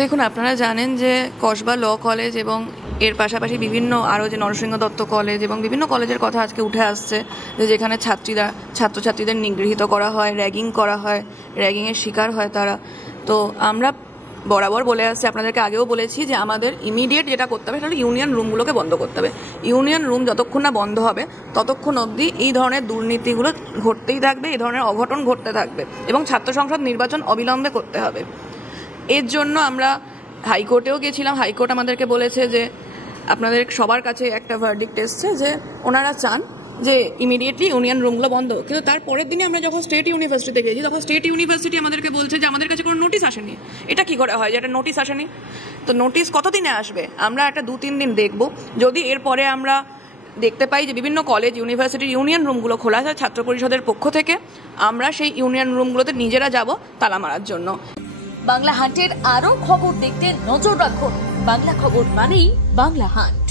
দেখুন, আপনারা জানেন যে কসবা ল কলেজ এবং এর পাশাপাশি বিভিন্ন আরও যে নরসিংহ দত্ত কলেজ এবং বিভিন্ন কলেজের কথা আজকে উঠে আসছে, যে যেখানে ছাত্রছাত্রীদের নিগৃহীত করা হয়, র্যাগিং করা হয়, র্যাগিংয়ের শিকার হয় তারা। তো আমরা বরাবর বলে আসছি, আপনাদেরকে আগেও বলেছি যে আমাদের ইমিডিয়েট যেটা করতে হবে সেটা হলো ইউনিয়ন রুমগুলোকে বন্ধ করতে হবে। ইউনিয়ন রুম যতক্ষণ না বন্ধ হবে ততক্ষণ অবধি এই ধরনের দুর্নীতিগুলো ঘটতেই থাকবে, এই ধরনের অঘটন ঘটতে থাকবে এবং ছাত্র সংসদ নির্বাচন অবিলম্বে করতে হবে। এর জন্য আমরা হাইকোর্টেও গেছিলাম। হাইকোর্ট আমাদেরকে বলেছে যে আপনাদের সবার কাছে একটা ভার্ডিক্ট এসছে যে ওনারা চান যে ইমিডিয়েটলি ইউনিয়ন রুমগুলো বন্ধ। কিন্তু তার পরের দিনে আমরা যখন স্টেট ইউনিভার্সিটিতে গেছি তখন স্টেট ইউনিভার্সিটি আমাদেরকে বলছে যে আমাদের কাছে কোনো নোটিশ আসেনি। এটা কি করে হয় যে একটা নোটিশ আসেনি? তো নোটিশ কতদিনে আসবে? আমরা একটা 2-3 দিন দেখব। যদি এরপরে আমরা দেখতে পাই যে বিভিন্ন কলেজ ইউনিভার্সিটির ইউনিয়ন রুমগুলো খোলা আছে ছাত্র পরিষদের পক্ষ থেকে, আমরা সেই ইউনিয়ন রুমগুলোতে নিজেরা যাব তালা মারার জন্য। বাংলা হান্টের আরো খবর দেখতে নজর রাখুন। বাংলা খবর মানেই বাংলা হান্ট।